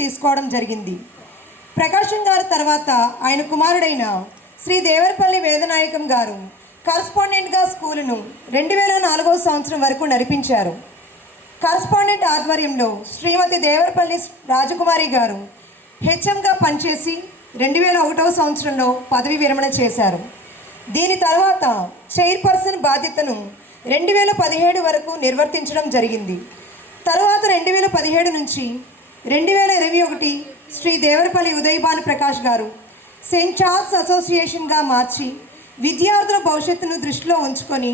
తీసుకోవడం జరిగింది. ప్రకాశం గారు తర్వాత ఆయన కుమారుడైన శ్రీ దేవరపల్లి వేదనాయకం గారు కరస్పాండెంట్గా స్కూలును 2004వ సంవత్సరం వరకు నడిపించారు. కరస్పాండెంట్ ఆధ్వర్యంలో శ్రీమతి దేవరపల్లి రాజకుమారి గారు హెచ్ఎంగా పనిచేసి 2001వ సంవత్సరంలో పదవి విరమణ చేశారు. దీని తర్వాత చైర్పర్సన్ బాధ్యతను 2017 వరకు నిర్వర్తించడం జరిగింది. తర్వాత 2017 నుంచి 2021 శ్రీ దేవరపల్లి ఉదయభాను ప్రకాష్ గారు సెయింట్ చార్ల్స్ అసోసియేషన్గా మార్చి విద్యార్థుల భవిష్యత్తును దృష్టిలో ఉంచుకొని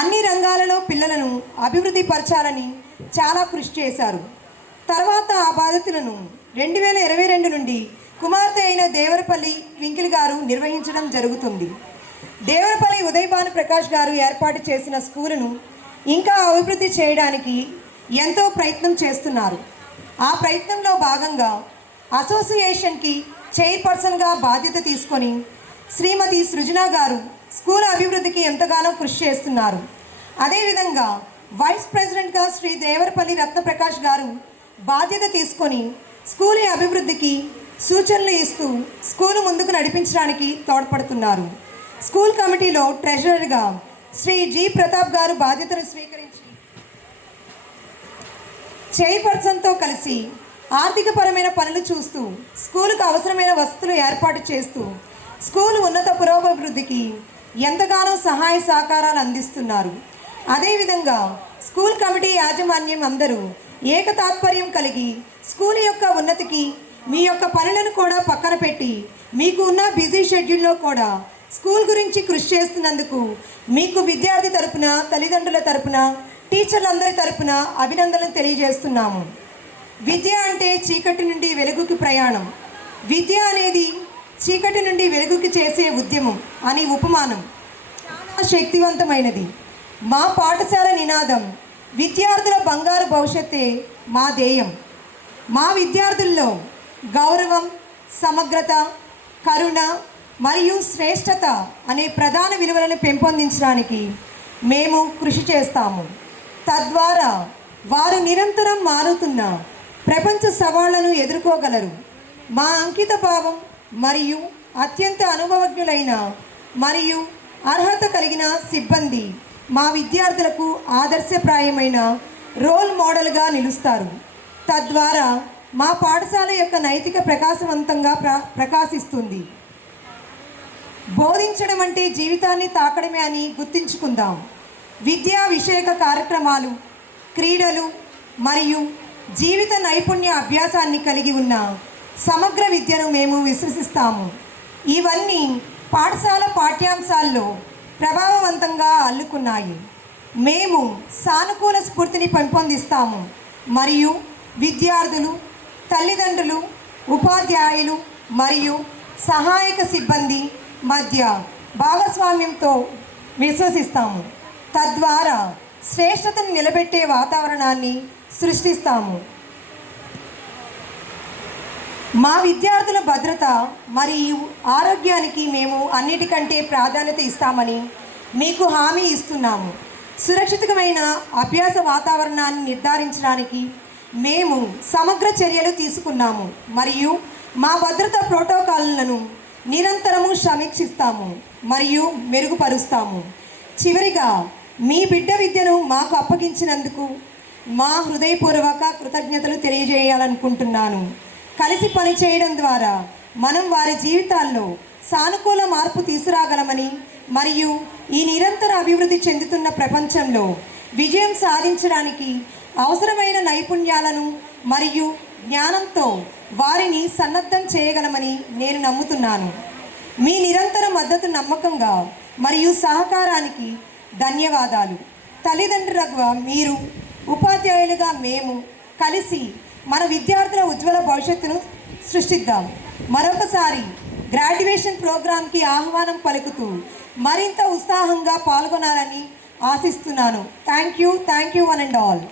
అన్ని రంగాలలో పిల్లలను అభివృద్ధి పరచాలని చాలా కృషి చేశారు. తర్వాత ఆ బాధ్యతలను 2022 నుండి కుమార్తె అయిన దేవరపల్లి ట్వింకిల్ గారు నిర్వహించడం జరుగుతుంది. దేవరపల్లి ఉదయభాను ప్రకాష్ గారు ఏర్పాటు చేసిన స్కూలును ఇంకా అభివృద్ధి చేయడానికి ఎంతో ప్రయత్నం చేస్తున్నారు. ఆ ప్రయత్నంలో భాగంగా అసోసియేషన్కి చైర్పర్సన్గా బాధ్యత తీసుకొని శ్రీమతి సృజన గారు స్కూల్ అభివృద్ధికి ఎంతగానో కృషి చేస్తున్నారు. అదేవిధంగా వైస్ ప్రెసిడెంట్గా శ్రీ దేవరపల్లి రత్నప్రకాష్ గారు బాధ్యత తీసుకొని స్కూల్ అభివృద్ధికి సూచనలు ఇస్తూ స్కూలు ముందుకు నడిపించడానికి తోడ్పడుతున్నారు. స్కూల్ కమిటీలో ట్రెజరర్గా శ్రీ జి ప్రతాప్ గారు బాధ్యతను స్వీకరించి చైర్పర్సన్తో కలిసి ఆర్థికపరమైన పనులు చూస్తూ స్కూలుకు అవసరమైన వసతులు ఏర్పాటు చేస్తూ స్కూలు ఉన్నత పురోభివృద్ధికి ఎంతగానో సహాయ సహకారాలు అందిస్తున్నారు. అదేవిధంగా స్కూల్ కమిటీ యాజమాన్యం అందరూ ఏకతాత్పర్యం కలిగి స్కూల్ యొక్క ఉన్నతికి మీ యొక్క పనులను కూడా పక్కన పెట్టి మీకు ఉన్న బిజీ షెడ్యూల్లో కూడా స్కూల్ గురించి కృషి చేస్తున్నందుకు మీకు విద్యార్థి తరపున, తల్లిదండ్రుల తరపున, టీచర్లందరి తరపున అభినందనలు తెలియజేస్తున్నాము. విద్య అంటే చీకటి నుండి వెలుగుకి ప్రయాణం, విద్య అనేది చీకటి నుండి వెలుగుకి చేసే ఉద్యమం అని ఉపమానం చాలా శక్తివంతమైనది. మా పాఠశాల నినాదం విద్యార్థుల బంగారు భవిష్యత్తే మా ధ్యేయం. మా విద్యార్థుల్లో గౌరవం, సమగ్రత, కరుణ మరియు శ్రేష్టత అనే ప్రధాన విలువలను పెంపొందించడానికి మేము కృషి చేస్తాము. తద్వారా వారు నిరంతరం మారుతున్న ప్రపంచ సవాళ్లను ఎదుర్కోగలరు. మా అంకిత భావం మరియు అత్యంత అనుభవజ్ఞులైన మరియు అర్హత కలిగిన సిబ్బంది మా విద్యార్థులకు ఆదర్శప్రాయమైన రోల్ మోడల్గా నిలుస్తారు. తద్వారా మా పాఠశాల యొక్క నైతిక ప్రకాశవంతంగా ప్రకాశిస్తుంది. బోధించడం అంటే జీవితాన్ని తాకడమే అని గుర్తుంచుకుందాం. విద్యా విషయక కార్యక్రమాలు, క్రీడలు మరియు జీవిత నైపుణ్య అభ్యాసాన్ని కలిగి ఉన్న సమగ్ర విద్యను మేము విశ్వసిస్తాము. ఇవన్నీ పాఠశాల పాఠ్యాంశాల్లో ప్రభావవంతంగా అల్లుకున్నాయి. మేము సానుకూల స్ఫూర్తిని పెంపొందిస్తాము మరియు విద్యార్థులు, తల్లిదండ్రులు, ఉపాధ్యాయులు మరియు సహాయక సిబ్బంది మధ్య భాగస్వామ్యంతో విశ్వసిస్తాము. తద్వారా శ్రేష్టతను నిలబెట్టే వాతావరణాన్ని సృష్టిస్తాము. మా విద్యార్థుల భద్రత మరియు ఆరోగ్యానికి మేము అన్నిటికంటే ప్రాధాన్యత ఇస్తామని మీకు హామీ ఇస్తున్నాము. సురక్షితమైన అభ్యాస వాతావరణాన్ని నిర్ధారించడానికి మేము సమగ్ర చర్యలు తీసుకున్నాము మరియు మా భద్రతా ప్రోటోకాల్లను నిరంతరము సమీక్షిస్తాము మరియు మెరుగుపరుస్తాము. చివరిగా మీ బిడ్డ విద్యను మాకు అప్పగించినందుకు మా హృదయపూర్వక కృతజ్ఞతలు తెలియజేయాలనుకుంటున్నాను. కలిసి పనిచేయడం ద్వారా మనం వారి జీవితాల్లో సానుకూల మార్పు తీసుకురాగలమని మరియు ఈ నిరంతర అభివృద్ధి చెందుతున్న ప్రపంచంలో విజయం సాధించడానికి అవసరమైన నైపుణ్యాలను మరియు జ్ఞానంతో వారిని సన్నద్ధం చేయగలమని నేను నమ్ముతున్నాను. మీ నిరంతర మద్దతు, నమ్మకంగా మరియు సహకారానికి ధన్యవాదాలు. తల్లిదండ్రులుగా మీరు, ఉపాధ్యాయులుగా మేము కలిసి మన విద్యార్థుల ఉజ్వల భవిష్యత్తును సృష్టిద్దాం. మరొకసారి గ్రాడ్యుయేషన్ ప్రోగ్రాంకి ఆహ్వానం పలుకుతూ మరింత ఉత్సాహంగా పాల్గొనాలని ఆశిస్తున్నాను. Thank you one and all.